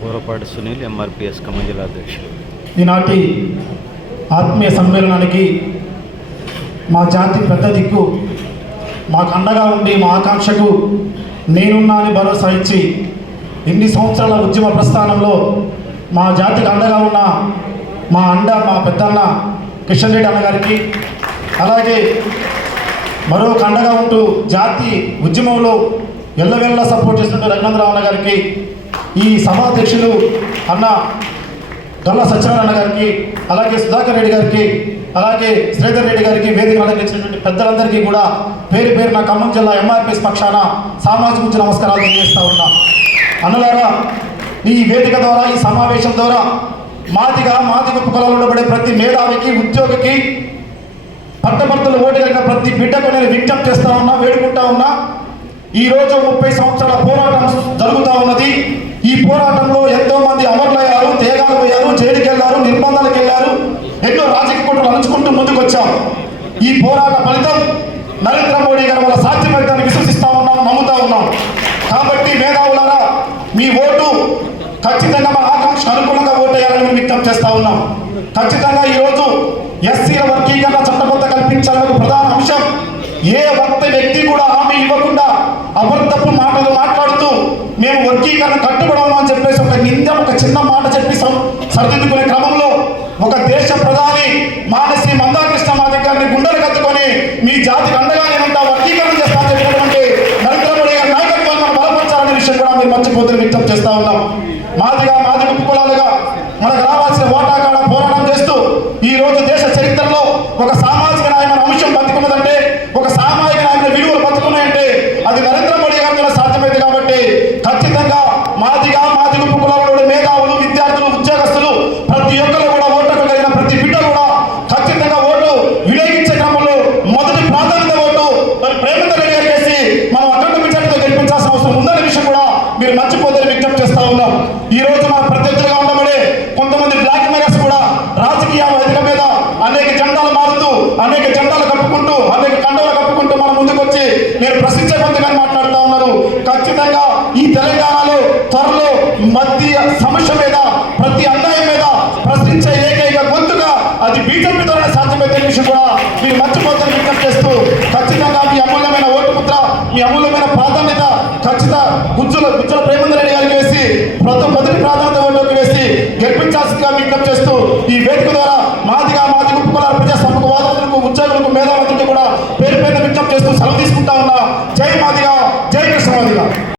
కూరపాటి సునీల్ ఎంఆర్పిఎస్ ఖమ్మం జిల్లా అధ్యక్షులు. ఈనాటి ఆత్మీయ సమ్మేళనానికి మా జాతి పెద్ద దిక్కు, మాకు అండగా ఉండి మా ఆకాంక్షకు నేనున్నా అని భరోసా ఇచ్చి ఇన్ని సంవత్సరాల ఉద్యమ ప్రస్థానంలో మా జాతికి అండగా ఉన్న మా పెద్దన్న కిషన్ రెడ్డి అన్నగారికి, అలాగే మరొక అండగా ఉంటూ జాతి ఉద్యమంలో ఎల్లవెల్ల సపోర్ట్ చేస్తున్న రఘునందరావు అన్న గారికి, ఈ సభాధ్యక్షులు అన్న గల్లా సత్యనారాయణ గారికి, అలాగే సుధాకర్ రెడ్డి గారికి, అలాగే శ్రీధర్ రెడ్డి గారికి, వేదిక అలంకరించినటువంటి పెద్దలందరికీ కూడా పేరు పేరు నా ఖమ్మం జిల్లా ఎంఆర్పిఎస్ పక్షాన సామాజిక ఉద్యమ నమస్కారాలు తెలియజేస్తూ ఉన్నా. అన్నలారా, ఈ వేదిక ద్వారా, ఈ సమావేశం ద్వారా మాదిగ కులాలు ఉండబడే ప్రతి మేధావికి, ఉద్యోగికి, పట్టభర్తలు ఓటు కలిగిన ప్రతి బిడ్డకు నేను విజ్ఞప్తి చేస్తా ఉన్నా, వేడుకుంటా ఉన్నా. ఈరోజు 30 సంవత్సరాల పోరాటం జరుగుతూ ఉన్నది. ఈ పోరాటంలో ఎంతో మంది అమరులయ్యారు, తేగాలు పోయారు, జైలుకి వెళ్ళారు, నిర్బంధాలకు వెళ్ళారు, ఎన్నో రాజకీయ కుట్రలు అణుచుకుంటూ ముందుకు వచ్చాం. ఈ పోరాట ఫలితం నరేంద్ర మోడీ గారి వల్ల సాధ్యమైందని విశ్వసిస్తా ఉన్నాం, నమ్ముతా ఉన్నాం. కాబట్టి మేధావులారా, మీ ఓటు ఖచ్చితంగా మన ఆకాంక్ష అనుకూలంగా ఓటేయాలని మేము విజ్ఞప్తి చేస్తా ఉన్నాం. ఖచ్చితంగా ఈరోజు ఎస్సీల వర్గీకరణ చట్టబద్ధ కల్పించాలనే ప్రధాన అంశం. ఏ వ్యక్తి కూడా హామీ ఇవ్వకుండా అబద్ధపు మాటలు మాట్లాడుతూ మేము వర్గీకరణ కట్టుబడము అని చెప్పేసి ఒక చిన్న మాట చెప్పి సరిదిద్దుకునే క్రమంలో ఒక దేశ ప్రధాని మానసి మందాకృష్ణ మాదిగ గారిని గుండెలు కత్తుకొని మీ జాతికి అండగా నేనుంటా, వర్గీకరణ చేస్తామని చెప్పినటువంటి నరేంద్ర మోడీ గారి నాయకత్వాన్ని మనం బలపరచాలనే విషయం కూడా మీరు మర్చిపోతున్న విజ్ఞప్తి చేస్తా ఉన్నాం. మాదిగ కులాలుగా మనకు రావాల్సిన ఓటాకాడ పోరాటం చేస్తూ ఈ రోజు దేశ చరిత్రలో ఒక సామాజిక న్యాయమైన అంశం బతుకున్నదంటే, ఒక సామాజిక న్యాయమైన విలువలు బతుకున్నాయంటే అది నరేంద్ర మోడీ గారితో సాధ్యమైంది. కాబట్టి ఖచ్చితంగా మాదిగ కులాలలో మేధావులు, విద్యార్థులు, ఉద్యోగస్తులు ప్రతి ఒక్కరు కూడా ఓటుకు కలిగిన ప్రతి బిడ్డ కూడా ఖచ్చితంగా ఓటు వినియోగించే క్రమంలో మొదటి ప్రాధాన్యత ఓటు మరి ప్రేమేందర్ రెడ్డి గారు చేసి మనం అఖండ మెజారిటీతో గెలిపించాల్సిన అవసరం ఉందనే విషయం కూడా మీరు మర్చిపోతే విజ్ఞప్తి చేస్తా ఉన్నాం. ఈ రోజు మన ప్రత్యర్థులుగా ఉండబడే కొంతమంది బ్లాక్ మెయిలర్స్ కూడా రాజకీయ వేదిక మీద అనేక జెండాలు మారుతూ, అనేక జెండాలు కప్పుకుంటూ, అనేక కండలు కప్పుకుంటూ మన ముందుకు వచ్చి నేను ప్రశ్నించే పొందుగా మాట్లాడుతూ ఉన్నారు. ఖచ్చితంగా ఈ తెలంగాణలో త్వరలో మధ్య సమస్య మీద, ప్రతి అన్యాయం మీద ప్రశ్నించే ఏకైక గొంతుగా అది బీజేపీతోనే సాధ్యమైతే విషయం కూడా మీరు మర్చిపోతారని విజ్ఞప్తి చేస్తూ ఖచ్చితంగా మీ అమూల్యమైన ఓటు ముద్ర, మీ అమూల్యమైన ప్రాధాన్యత ఖచ్చితంగా గుజ్జుల ప్రేమేందర్ రెడ్డి గారికి వేసి మొదటి ప్రాధాన్యత ఓటుకి వేసి గెలిపించాల్సిందిగా విజ్ఞప్తి చేస్తూ ఈ వేదిక ద్వారా మాదిగా